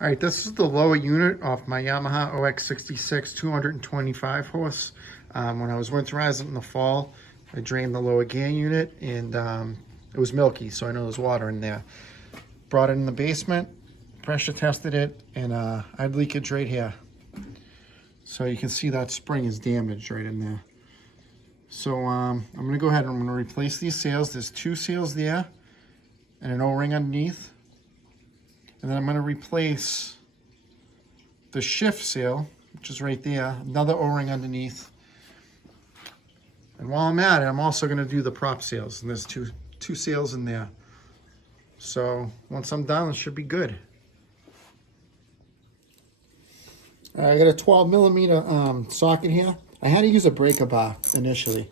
All right, this is the lower unit off my Yamaha Sx225 225 horse. When I was winterizing it in the fall, I drained the lower gear unit and it was milky, so I know there's water in there. Brought it in the basement, pressure tested it, and I had leakage right here. So you can see that spring is damaged right in there. So I'm gonna go ahead and I'm gonna replace these seals. There's two seals there and an O-ring underneath. And then I'm gonna replace the shift seal, which is right there, another O-ring underneath. And while I'm at it, I'm also gonna do the prop seals, and there's two seals in there. So once I'm done, it should be good. All right, I got a 12mm socket here. I had to use a breaker bar initially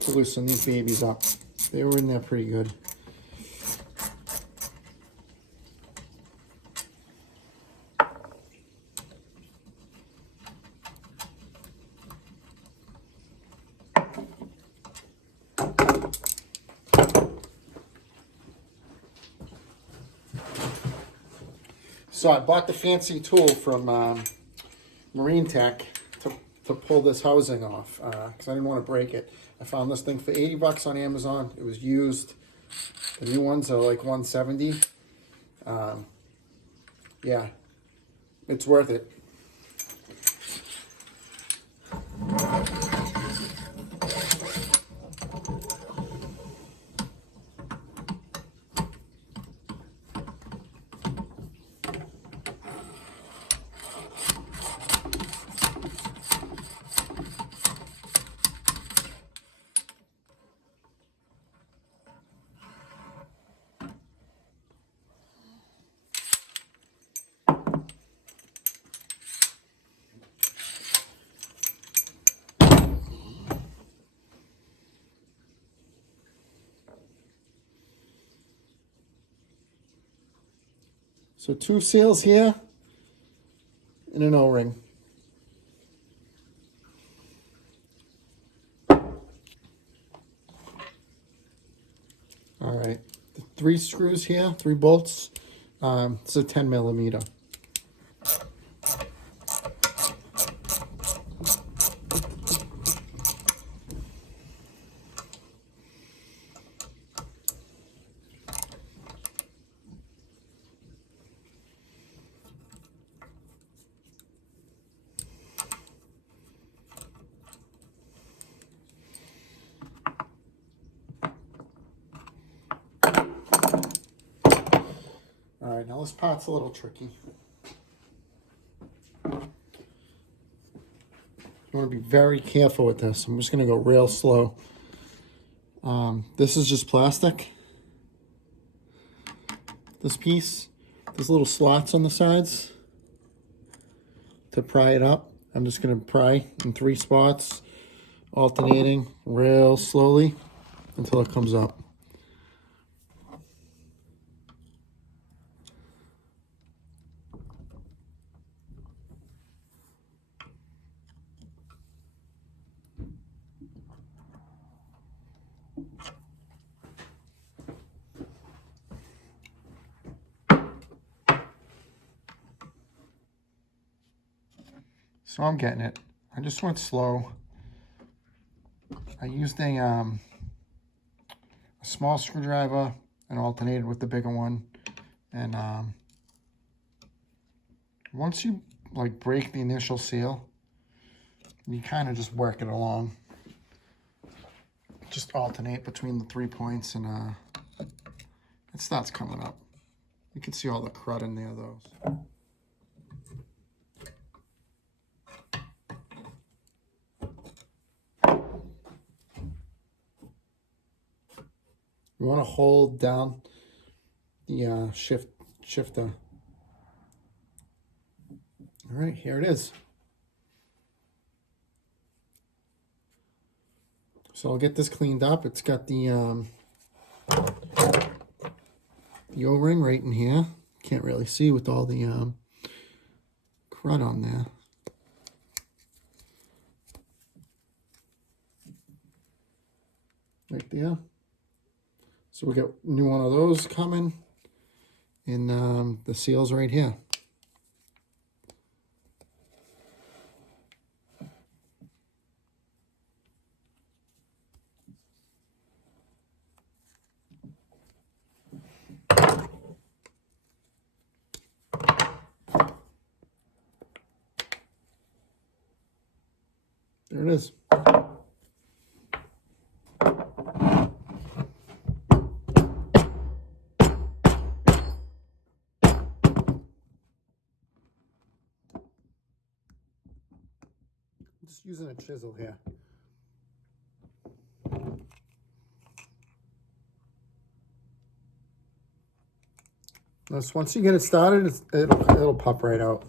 to loosen these babies up. They were in there pretty good. So I bought the fancy tool from Marine Tech to pull this housing off because I didn't want to break it. I found this thing for 80 bucks on Amazon. It was used. The new ones are like 170. Yeah, it's worth it. So two seals here and an O-ring. All right, the 3 screws here, 3 bolts. It's a 10mm. All right, now this part's a little tricky. You want to be very careful with this. I'm just going to go real slow. This is just plastic. This piece, there's little slots on the sides to pry it up. I'm just going to pry in 3 spots, alternating real slowly until it comes up. So I'm getting it. I just went slow. I used a small screwdriver and alternated with the bigger one. And once you like break the initial seal, you kind of just work it along. Just alternate between the 3 points and it starts coming up. You can see all the crud in there though. You want to hold down the shifter. All right, here it is. So I'll get this cleaned up. It's got the O-ring right in here. Can't really see with all the crud on there. Right there. So we got a new one of those coming, and the seal's right here. There it is. Just using a chisel here. Once you get it started, it'll pop right out.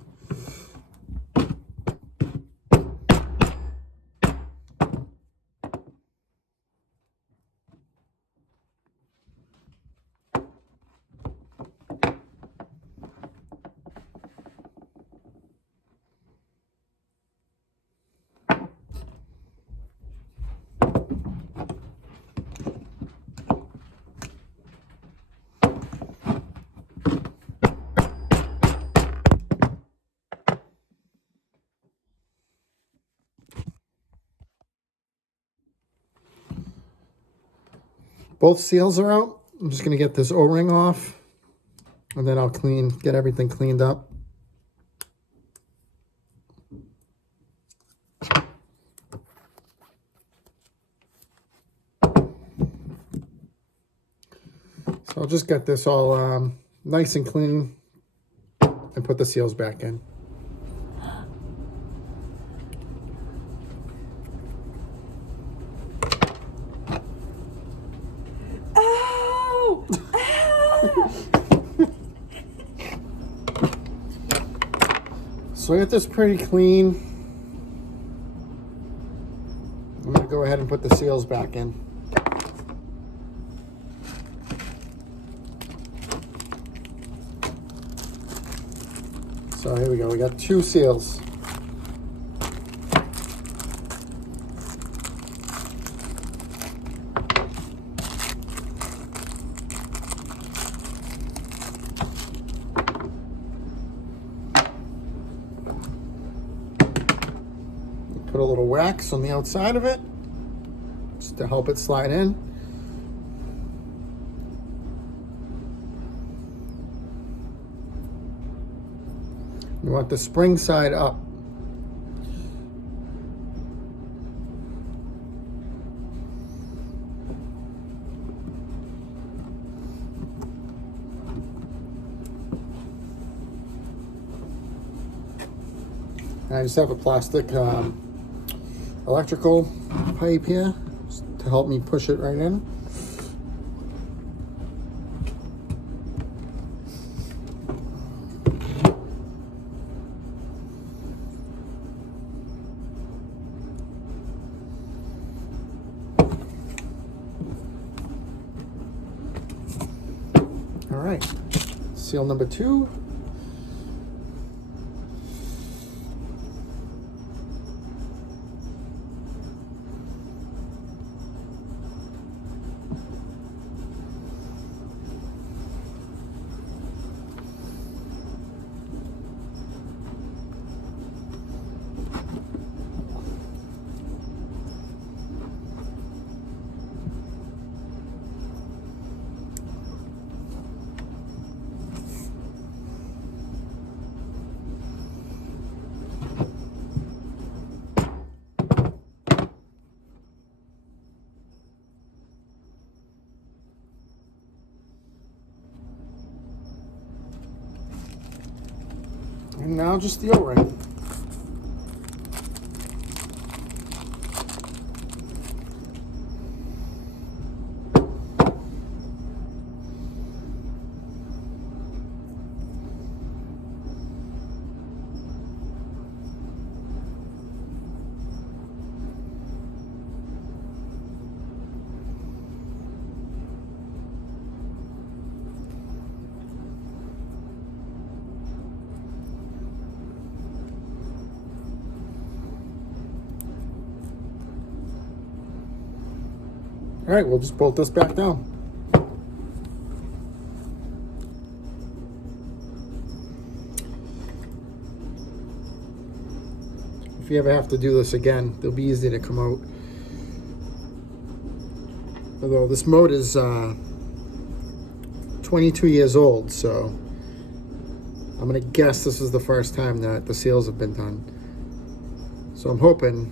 Both seals are out. I'm just going to get this O-ring off, and then I'll get everything cleaned up. So I'll just get this all nice and clean and put the seals back in. So I got this pretty clean. I'm going to go ahead and put the seals back in. So here we go. We got 2 seals. Put a little wax on the outside of it just to help it slide in. You want the spring side up. And I just have a plastic electrical pipe here just to help me push it right in. All right, seal number 2. And now just the O-ring. All right, we'll just bolt this back down. If you ever have to do this again, they'll be easy to come out. Although this motor is 22 years old, so I'm gonna guess this is the first time that the seals have been done. So I'm hoping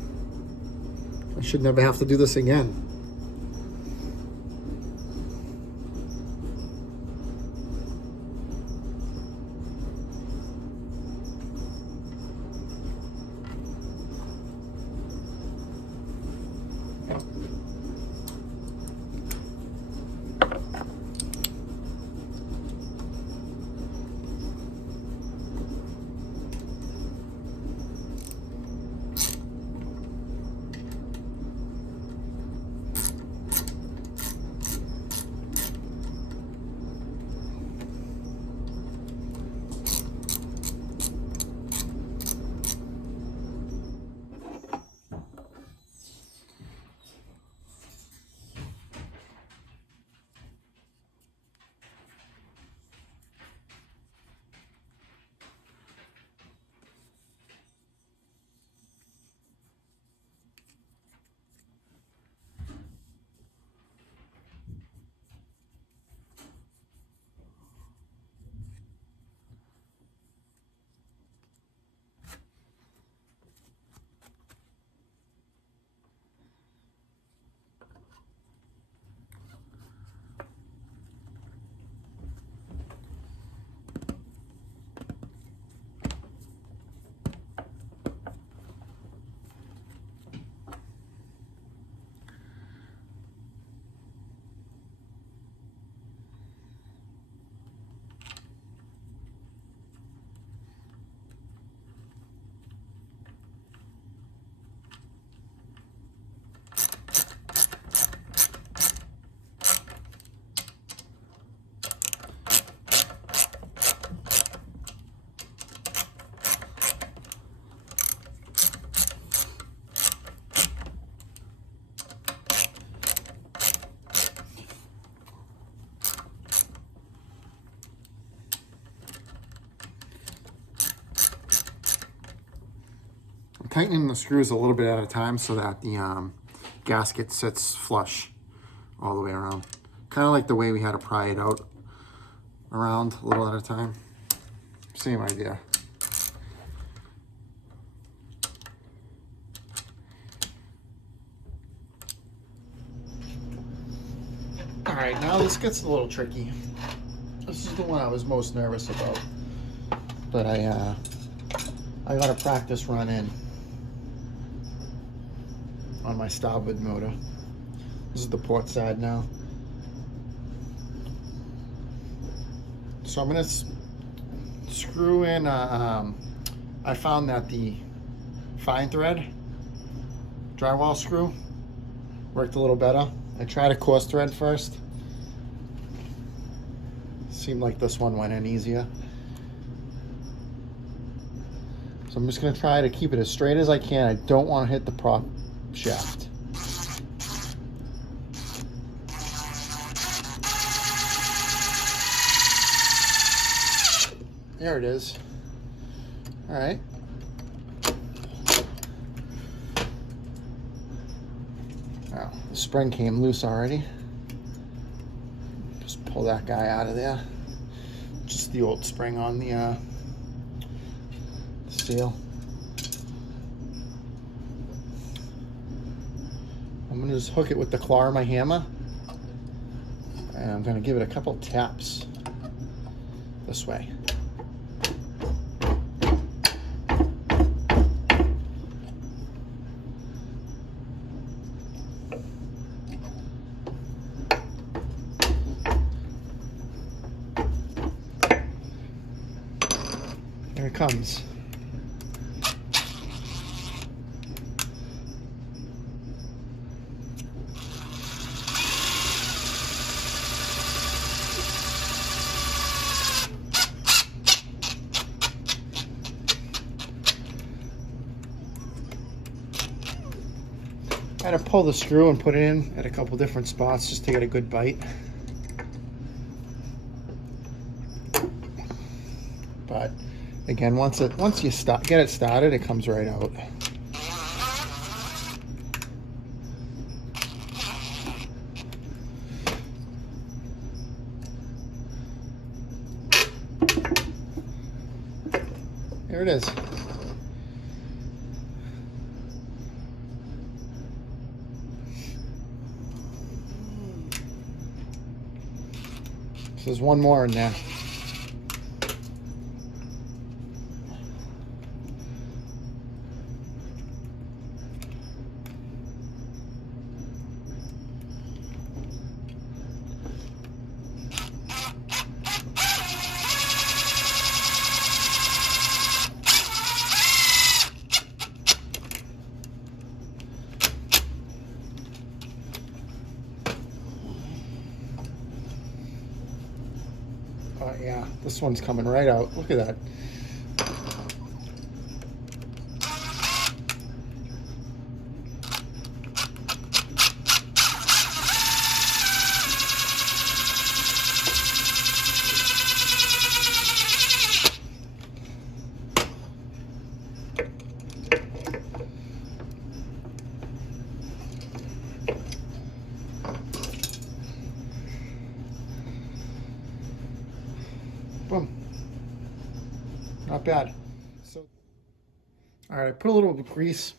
I should never have to do this again. Tightening the screws a little bit at a time so that the gasket sits flush all the way around. Kind of like the way we had to pry it out around a little at a time. Same idea. All right, now this gets a little tricky. This is the one I was most nervous about, but I got a practice run in on my starboard motor. This is the port side now. So I'm gonna screw in, I found that the fine thread drywall screw worked a little better. I tried a coarse thread first. Seemed like this one went in easier. So I'm just gonna try to keep it as straight as I can. I don't want to hit the prop shaft. There it is. All right. Oh, the spring came loose already. Just pull that guy out of there. Just the old spring on the seal. I'm gonna just hook it with the claw of my hammer, and I'm gonna give it a couple taps this way. There it comes. I had to pull the screw and put it in at a couple different spots just to get a good bite. But again, once you get it started, it comes right out. There it is. There's one more in there. Yeah, this one's coming right out. Look at that. Boom. Not bad. So, all right, I put a little grease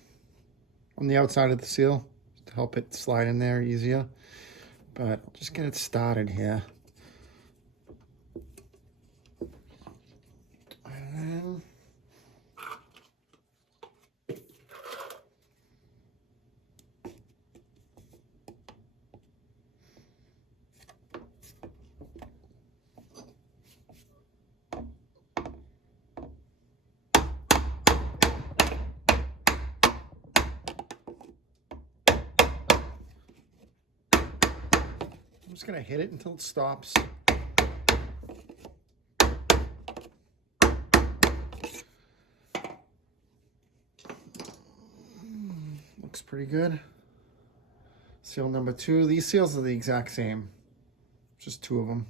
on the outside of the seal to help it slide in there easier. But I'll just get it started here. And I'm just gonna hit it until it stops. Looks pretty good. Seal number 2. These seals are the exact same. Just 2 of them.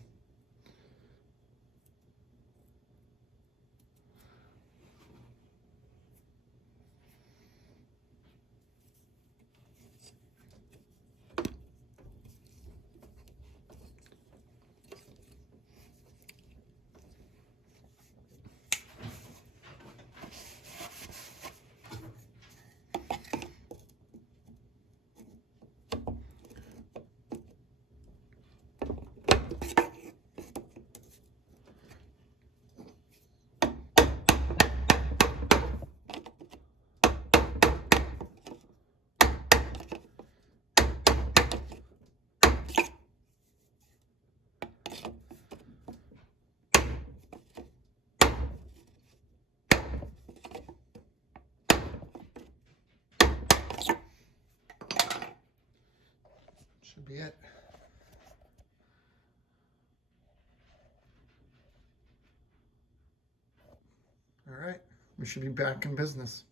Should be it. All right, we should be back in business.